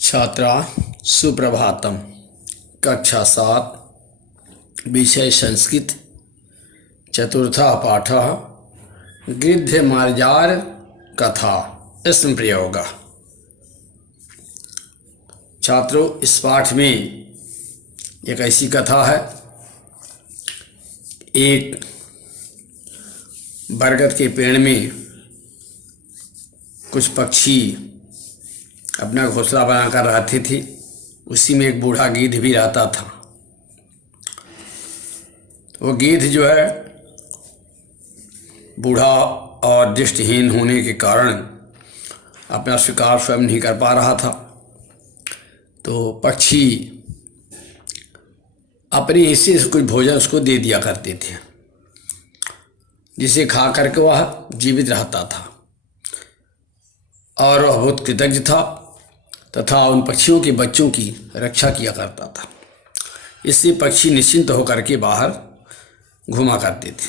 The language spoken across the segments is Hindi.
छात्रा सुप्रभातम। कक्षा 7 विषय संस्कृत। चतुर्था पाठः गृध्यमार्जार कथा स्म प्रयोग। छात्रों, इस पाठ में एक ऐसी कथा है। एक बरगद के पेड़ में कुछ पक्षी अपना घोंसला बनाकर रहते थे। उसी में एक बूढ़ा गीध भी रहता था। वो गीध जो है बूढ़ा और दृष्टिहीन होने के कारण अपना शिकार स्वयं नहीं कर पा रहा था। तो पक्षी अपने हिस्से से कुछ भोजन उसको दे दिया करते थे, जिसे खा करके वह जीवित रहता था और वह बहुत कृतज्ञ था तथा उन पक्षियों के बच्चों की रक्षा किया करता था। इससे पक्षी निश्चिंत होकर के बाहर घूमा करते थे।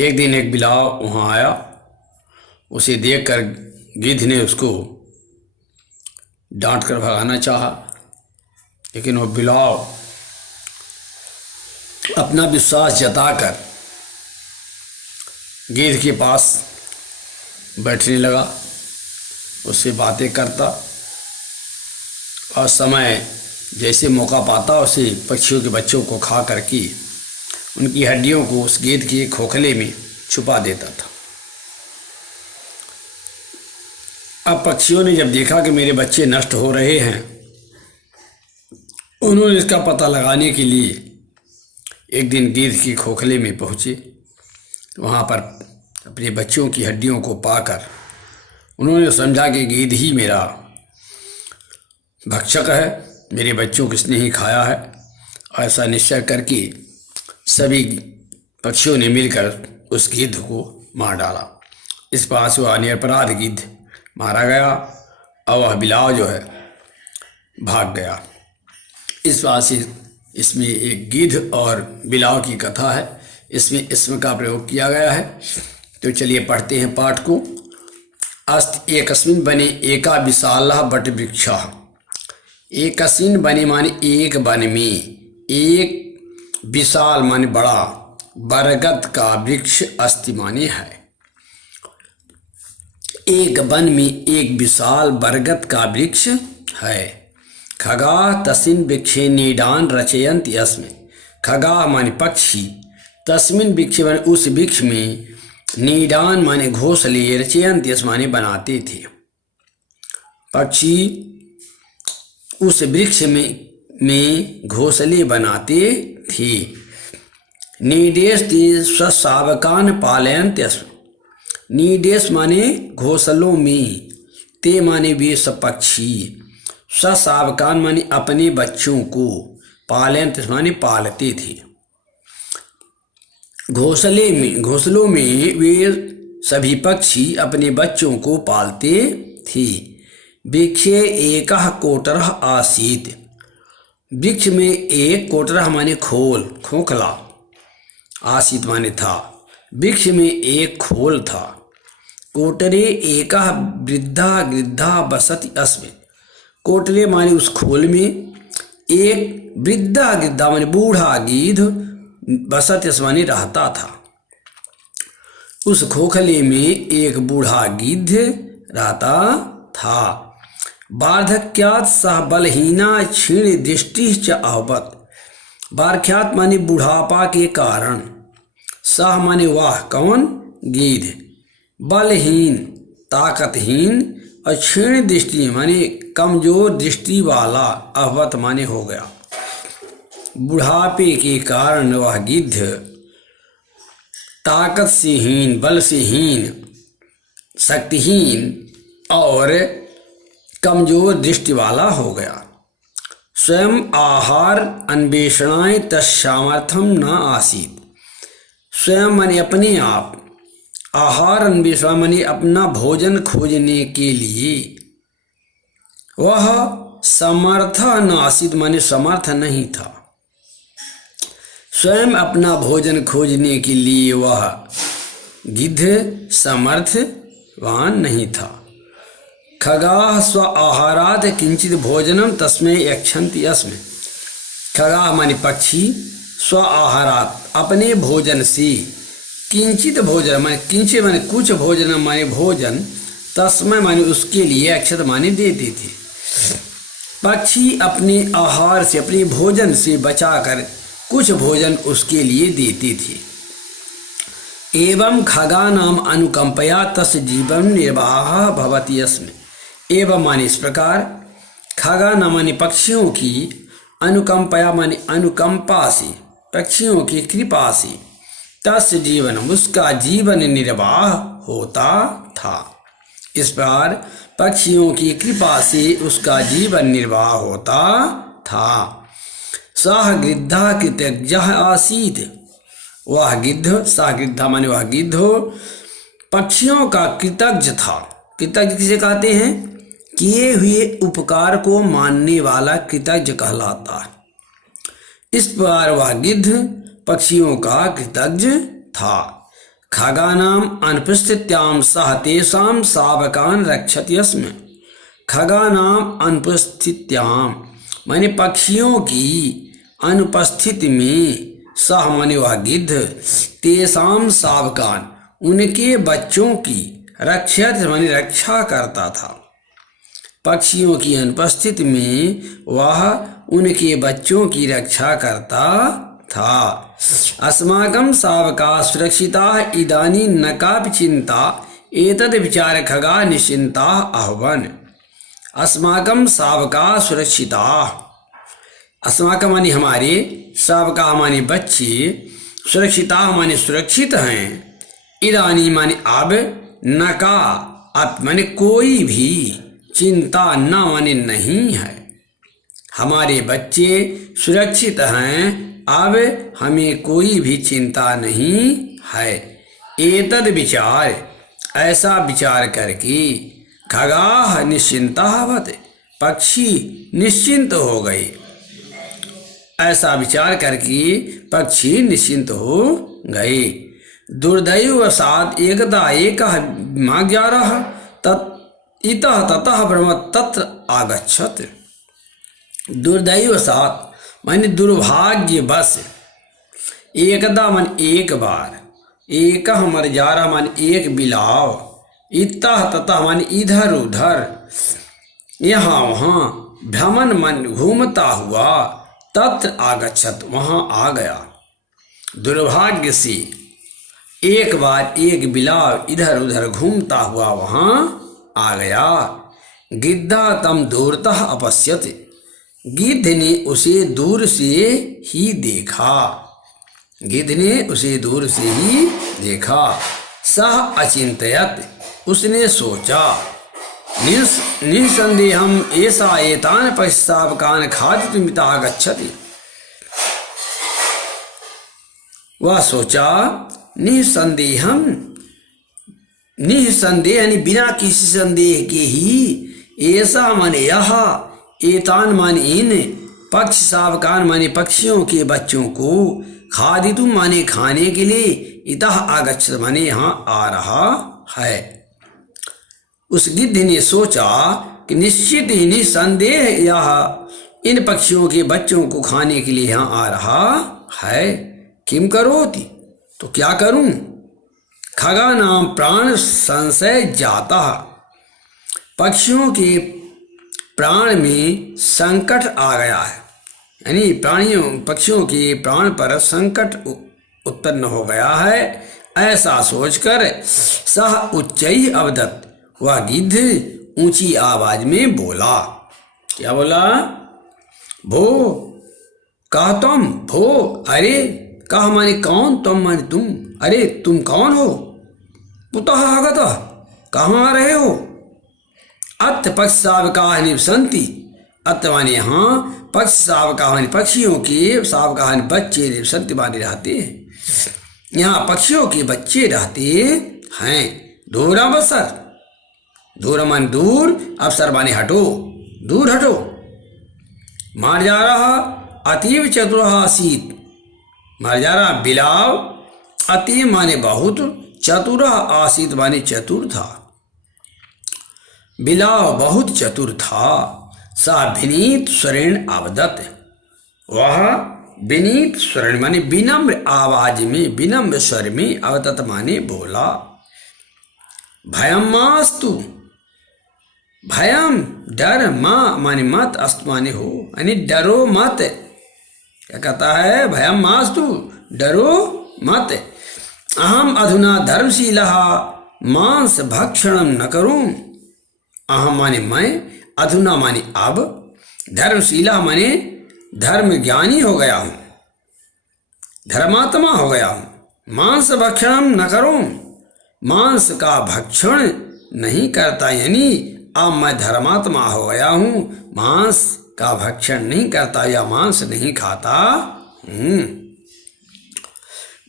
एक दिन एक बिलाव वहाँ आया। उसे देखकर गिद्ध ने उसको डांट कर भगाना चाहा, लेकिन वह बिलाव अपना विश्वास जताकर गिद्ध के पास बैठने लगा, उससे बातें करता और समय जैसे मौका पाता उसे पक्षियों के बच्चों को खा करके उनकी हड्डियों को उस गिद्ध के खोखले में छुपा देता था। अब पक्षियों ने जब देखा कि मेरे बच्चे नष्ट हो रहे हैं, उन्होंने इसका पता लगाने के लिए एक दिन गिद्ध के खोखले में पहुँचे। वहाँ पर अपने बच्चों की हड्डियों को पाकर उन्होंने समझा कि गिद्ध ही मेरा भक्षक है, मेरे बच्चों किसने ही खाया है। ऐसा निश्चय करके सभी पक्षियों ने मिलकर उस गिद्ध को मार डाला। इस प्रकार से वह निरपराध गिद्ध मारा गया और वह बिलाव जो है भाग गया। इस प्रकार से इसमें एक गिद्ध और बिलाव की कथा है। इसमें इसम का प्रयोग किया गया है। तो चलिए पढ़ते हैं पाठ को। अस्त एकस्मिन् बने एका विशाला बट वृक्षा। एकस्मिन् बने माने एक वन में, एक विशाल माने बड़ा, बरगद का वृक्ष अस्ति माने है। एक वन में एक विशाल बरगद का वृक्ष है। खगा तस्मिन् वृक्षे नीडान रचयन्ति यस्मिन्। खगा माने पक्षी, तस्मिन् वृक्षे माने उस वृक्ष में, नीडान माने घोंसले, रचयन्ति माने बनाते थे। पक्षी उस वृक्ष में घोंसले बनाते थे। नीडेश स्वशावकान पालयन्ति। नीडेश माने घोंसलों में, ते माने वे सब पक्षी, स्वशावकान माने अपने बच्चों को, पालयन्ति माने पालते थे। घोंसलों में वे सभी पक्षी अपने बच्चों को पालते थे। वृक्षे एकः कोटरः आसीत्। वृक्ष में एक कोटरः माने खोल, खोखला, आसीत् माने था। वृक्ष में एक खोल था। कोटरे एकः वृद्धा गृद्धा बसति अस्मिन्। कोटरे माने उस खोल में एक वृद्धा गृद्धा माने बूढ़ा गीध बसत माने रहता था। उस खोखले में एक बूढ़ा गिद्ध रहता था। वार्धक्यात् सह बलहीना क्षीण दृष्टि च आहवत। वार्धक्यात् माने बुढ़ापा के कारण, सह माने वह कौन, गिद्ध, बलहीन ताकतहीन, और क्षीण दृष्टि माने कमजोर दृष्टि वाला, आहवत माने हो गया। बुढ़ापे के कारण वह गिद्ध ताकत से हीन, बल से हीन, शक्तिहीन और कमजोर दृष्टि वाला हो गया। स्वयं आहार अन्वेषणाय तत्सामर्थ्यम न आसीत्। स्वयं माने अपने आप, आहार अन्वेषण माने अपना भोजन खोजने के लिए, वह समर्थ न आसीत् माने समर्थ नहीं था। स्वयं अपना भोजन खोजने के लिए वह गिद्ध समर्थवान नहीं था। खगाः स्व आहारात् किंचित भोजनम तस्मै यक्षन्ति अस्म। खगाः माने पक्षी, स्व आहारात अपने भोजन से, किंचित भोजन माने किंचित माने कुछ, भोजन माने भोजन, तस्मै माने उसके लिए, अक्षत माने देते थे। पक्षी अपने आहार से, अपने भोजन से बचाकर कुछ भोजन उसके लिए देते थे। एवं खगानाम अनुकंपया तस्य जीवन निर्वाह भवति अस्म। एवं माने इस प्रकार, खगानाम माने पक्षियों की, अनुकंपया माने अनुकंपा से, पक्षियों की कृपा से, तस्य जीवन उसका जीवन निर्वाह होता था। इस प्रकार पक्षियों की कृपा से उसका जीवन निर्वाह होता था। सह गिद्धा कृतज्ञः आसीत्। वह गिद्ध, सह गिद्धा माने वह गिद्ध पक्षियों का कृतज्ञ था। कृतज्ञ किसे कहते हैं? किए हुए उपकार को मानने वाला कृतज्ञ कहलाता है। इस प्रकार वह गिद्ध पक्षियों का कृतज्ञ था। खगानाम अनुपस्थित्याम सह तेषां शावकान् रक्षति स्म। खगानाम अनुपस्थित्याम माने पक्षियों की अनुपस्थिति में, सह माने वह गिद्ध, तेषां शावकान् उनके बच्चों की, रक्षत माने रक्षा करता था। पक्षियों की अनुपस्थिति में वह उनके बच्चों की रक्षा करता था। अस्माकं शावकाः सुरक्षिताः इदानीं न कापि चिंता एतद् विचार खगा निश्चिन्ताः अभवन्। अस्माकं शावकाः सुरक्षिताः, अस्माकं माने हमारे, शावकाः माने बच्चे, सुरक्षिताः माने सुरक्षित हैं, इदानीं माने अब, न का अब माने कोई भी, चिंता न माने नहीं है, हमारे बच्चे सुरक्षित हैं, अब हमें कोई भी चिंता नहीं है। एतद विचार, ऐसा विचार करके, खगाः निश्चिंताः भवत्, पक्षी निश्चिंत हो गए। ऐसा विचार करके पक्षी निश्चिंत हो गए। दुर्दैववशात् एकदा एकः मार्जारः इतः ततः ब्रह्म तत्र आगच्छत्। दुर्दैववशात् माने दुर्भाग्यवश, एकदा मन एक बार, एकः मार्जारः माने एक बिलाव, इतः ततः माने इधर उधर, यहाँ वहाँ, भ्रमण मन घूमता हुआ, तत्र आगच्छत वहाँ आ गया। दुर्भाग्य से एक बार एक बिलाव इधर उधर घूमता हुआ वहाँ आ गया। गिद्धा तम दूरतः अपश्यत, गिद्ध ने उसे दूर से ही देखा, गिद्ध ने उसे दूर से ही देखा। सह अचिंतयत, उसने सोचा, निसंदेहम ऐसा एतान पश्चावकान खादितुमिता आगच्छति। वह सोचा, निसंदेहम, निसंदेह यानी बिना किसी संदेह के ही, ऐसा माने यह, एतान माने इन, पक्ष शावकान माने पक्षियों के बच्चों को, खादितुम माने खाने के लिए, इतः आगच्छत माने यहाँ आ रहा है। उस गिद्ध ने सोचा कि निश्चित ही निसंदेह यह इन पक्षियों के बच्चों को खाने के लिए यहाँ आ रहा है। किम करोति, तो क्या करूं? खगानाम प्राण संशय जाता, पक्षियों के प्राण में संकट आ गया है, यानी प्राणियों पक्षियों के प्राण पर संकट उत्पन्न हो गया है। ऐसा सोचकर सह उच्चैः अवदत्, वह गिद्ध ऊंची आवाज में बोला। क्या बोला? भो, कहा तुम, भो, अरे, कहा माने कौन, तुम माने तुम, अरे तुम कौन हो? कुतः आगतः, कहाँ आ रहे हो? अत्र पक्षशावकाः निवसन्ति, अत्र माने यहाँ, पक्षशावकाः माने पक्षियों के, शावकाः माने बच्चे, निवसन्ति माने रहते हैं, यहाँ पक्षियों के बच्चे रहते हैं। दूरावसर, दूर माने दूर, अवसर माने हटो, दूर हटो। मार्जारः अतीव चतुरः आसीत्, मार्जारा बिलाव, अतीव माने बहुत, चतुरः आसीत् माने चतुर था। बिलाव बहुत चतुर था, सा विनीत स्वरेण अवदत, वह विनीत स्वरण माने विनम्र आवाज में, विनम्र स्वर में, अवदत माने बोला। भयम मास्तु, भयम डर, माँ माने मत, अस्तु माने हो, यानी डरो मत। क्या कहता है? भयम मास्तु, डरो मत। अहम अधुना धर्मशीलः मांस भक्षणम न करूं। अहम माने मैं, अधुना माने अब, धर्मशीला माने धर्म ज्ञानी हो गया हूं, धर्मात्मा हो गया हूं। मांस भक्षणम न करूं, मांस का भक्षण नहीं करता, यानी अब मैं धर्मात्मा हो गया हूं, मांस का भक्षण नहीं करता या मांस नहीं खाता।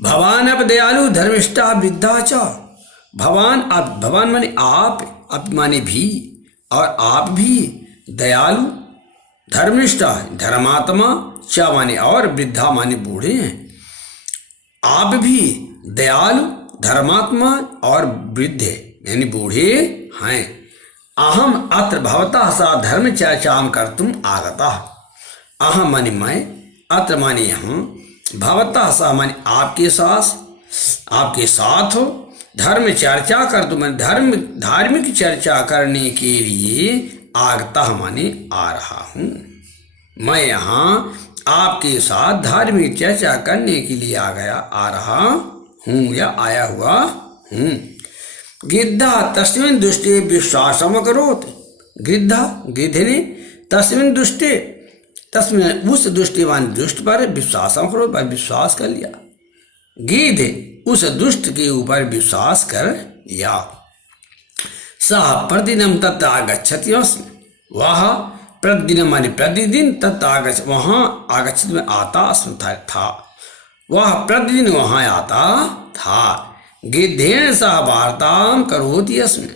भवान अब दयालु धर्मिष्ठा वृद्धा च, भवान अब, भवान माने आप, अब माने भी, और आप भी दयालु, धर्मिष्ठा धर्मात्मा, च माने और, वृद्धा माने बूढ़े हैं। आप भी दयालु, धर्मात्मा और वृद्ध यानी बूढ़े हैं। अहम अत्र भवतः सा धर्म चर्चाम कर्तुम आगता। अहम माने मैं, अत्र माने यहाँ, भवतः सा माने आपके साथ, आपके साथ हो, धर्म चर्चा कर, तुम धर्म धार्मिक चर्चा करने के लिए आगता माने आ रहा हूँ। मैं यहाँ आपके साथ धार्मिक चर्चा करने के लिए आ रहा हूँ या आया हुआ हूँ। गिद्धा तस्मिन् दुष्टे विश्वासम करोत, गिद्धा गिद्ध ने तस्मिन् दुष्टे, तस्मिन् उस दुष्टिवान दुष्ट पर विश्वासम करोत, पर विश्वास कर लिया। गिद्ध उस दुष्ट के ऊपर विश्वास कर लिया। सह प्रतिदिनं तत् आगच्छति स्म, वह प्रतिदिन माने प्रतिदिन, तत् आगच्छ वहाँ आगच्छति में आता स्म था, वह प्रतिदिन वहाँ आता था। गिद्धेन सह वार्तां करोति स्म,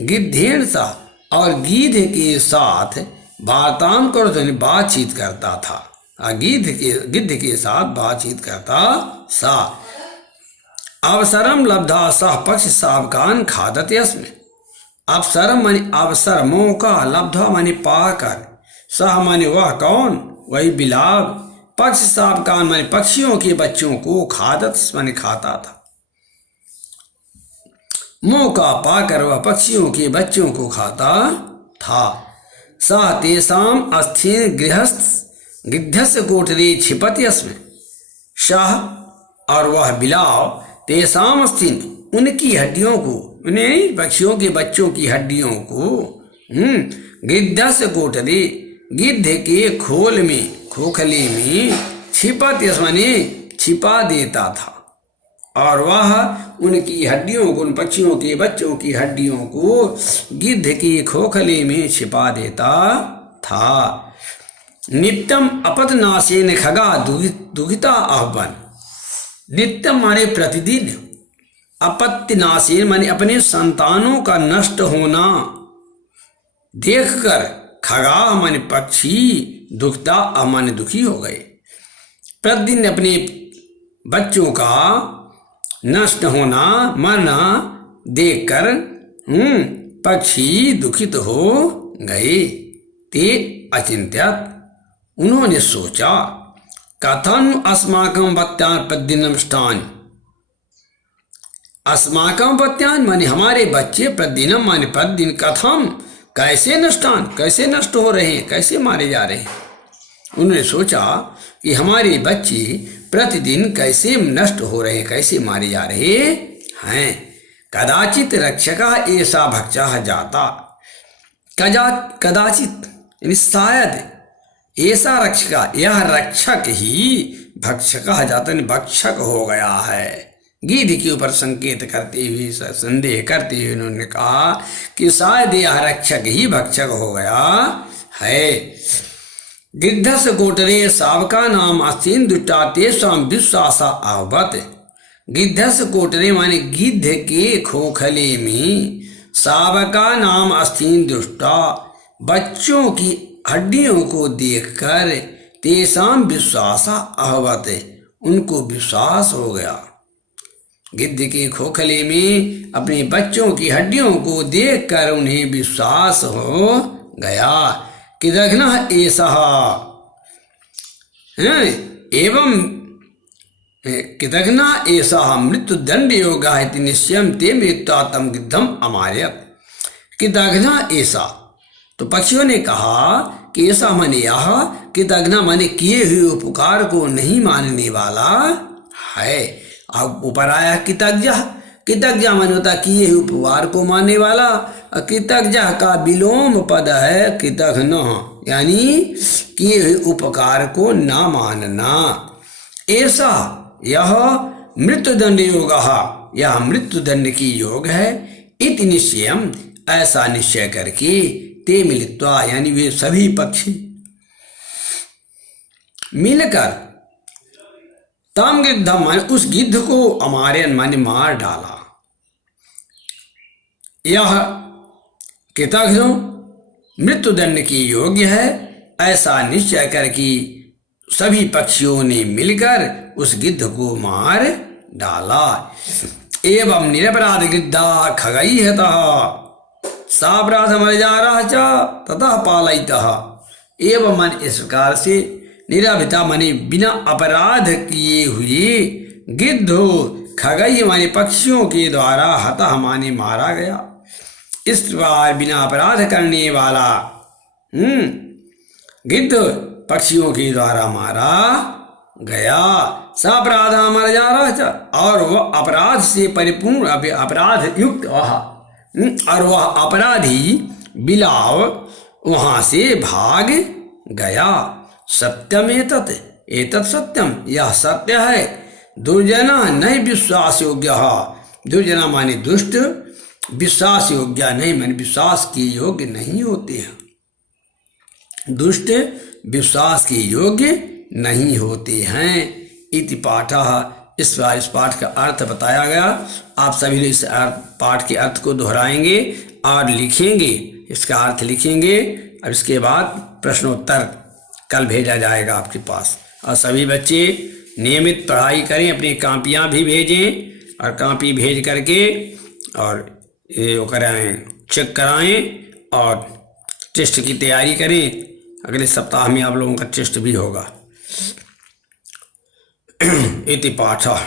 गिद्धेन सह और गिद्ध के साथ वार्तां करोति बातचीत करता था, गिद्ध के साथ बातचीत करता सा। अवसरम लब्धा सह पक्ष सावकान खादते स्म, अवसरम माने अवसर, मौका, लब्धा माने पाकर, सह माने वह कौन, वही बिलाव, पक्ष सावकान माने पक्षियों के बच्चों को, खादत माने खाता था, मौका पाकर वह पक्षियों के बच्चों को खाता था। सह तेषाम अस्थिन गृहस्थ गिद्धस्य कोठरी छिपति स्म, शाह और वह बिलाव, तेषाम अस्थिन उनकी हड्डियों को, उन्हें पक्षियों के बच्चों की हड्डियों को, गिद्धस्य कोठरी गिद्ध के खोल में, खोखले में, छिपति माने छिपा देता था, और वह उनकी हड्डियों को, उन पक्षियों के बच्चों की हड्डियों को गिद्ध के खोखले में छिपा देता था। नित्यम अपतनाशेन खगा दुखिता आहवन, नित्यम माने प्रतिदिन, अपत्यनाशेन माने अपने संतानों का नष्ट होना देखकर, खगा माने पक्षी, दुखिता माने दुखी हो गए। प्रतिदिन अपने बच्चों का नष्ट होना, मरना देखकर पक्षी दुखित हो गए। ते अचिंत्यत, उन्होंने सोचा, कथम अस्माकं वत्यान प्रतिदिनं नष्टान, अस्माकं वत्यान माने हमारे बच्चे, प्रतिदिनम माने प्रतिदिन, कथम कैसे नष्टान, कैसे नष्ट हो रहे हैं, कैसे मारे जा रहे हैं। उन्होंने सोचा कि हमारे बच्चे प्रतिदिन कैसे नष्ट हो रहे हैं, कैसे मारे जा रहे हैं। कदाचित रक्षका ऐसा भक्षः जाता, कदाचित यानी शायद, ऐसा रक्षका यह रक्षक ही भक्षकः जाता भक्षक हो गया है। गिद्ध के ऊपर संकेत करते हुए, संदेह करते हुए उन्होंने कहा कि शायद यह रक्षक ही भक्षक हो गया है। गिद्धस्य कोटरे सावका नाम अस्थिन दुष्टा तेषां विश्वासा आवत, गिद्धस्य कोटरे माने गिद्ध के खोखले में, सावका नाम अस्थिन दुष्टा बच्चों की हड्डियों को देखकर, तेषां विश्वासा अहवत उनको विश्वास हो गया, गिद्ध के खोखले में अपने बच्चों की हड्डियों को देखकर उन्हें विश्वास हो गया कि दघ्नः एषः एवं कृतघ्ना ऐसा मृत्युदंड योगा इति निश्चयं ते मृत्वा तम गिद्धम अमारयत। कृतघ्ना ऐसा, तो पक्षियों ने कहा कि ऐसा माने यह, कृतघ्ना माने किए हुए उपकार को नहीं मानने वाला है। अब ऊपर आया कृतज्ञ, कृतज्ञ माने होता किए हुए उपकार को मानने वाला, कृतज्ञ का विलोम पद है कृतघ्न, यानी किए हुए उपकार को ना मानना। ऐसा यह मृत्युदंड योग, यह मृत्युदंड की योग है। इति निश्चयम, ऐसा निश्चय करके, ते मिलित्वा यानी वे सभी पक्षी मिलकर, तम गिद्धम माने उस गिद्ध को, अमारयन माने मार डाला। यह कृतघ्न मृत्युदंड की योग्य है, ऐसा निश्चय करके सभी पक्षियों ने मिलकर उस गिद्ध को मार डाला। एवं निरपराध गिद्धा खगैहतः सापराध मर्यारः च ततः पालयितः। एवं मन इस प्रकार से निरभिता माने बिना अपराध किए हुए गिद्ध खगई माने पक्षियों के द्वारा हतः माने मारा गया। इस प्रकार बिना अपराध करने वाला गिद्ध पक्षियों के द्वारा मारा गया। सापराध मर्यारः, और वह अपराध से परिपूर्ण अपराध युक्त और वह अपराधी बिलाव वहां से भाग गया। सत्यम एतत्, एतत् सत्यम, यह सत्य है। दुर्जना नहीं विश्वास योग्य, दुर्जना माने दुष्ट, विश्वास योग्य नहीं माने विश्वास के योग्य नहीं होते हैं। दुष्ट विश्वास के योग्य नहीं होते हैं। इति पाठः, इस पाठ का अर्थ बताया गया। आप सभी इस पाठ के अर्थ को दोहराएंगे और लिखेंगे, इसका अर्थ लिखेंगे, और इसके बाद प्रश्नोत्तर कल भेजा जाएगा आपके पास। और सभी बच्चे नियमित पढ़ाई करें, अपनी कापियाँ भी भेजें और कापी भेज करके और ये कराएँ, चेक कराएँ और टेस्ट की तैयारी करें। अगले सप्ताह में आप लोगों का टेस्ट भी होगा। इति पाठः।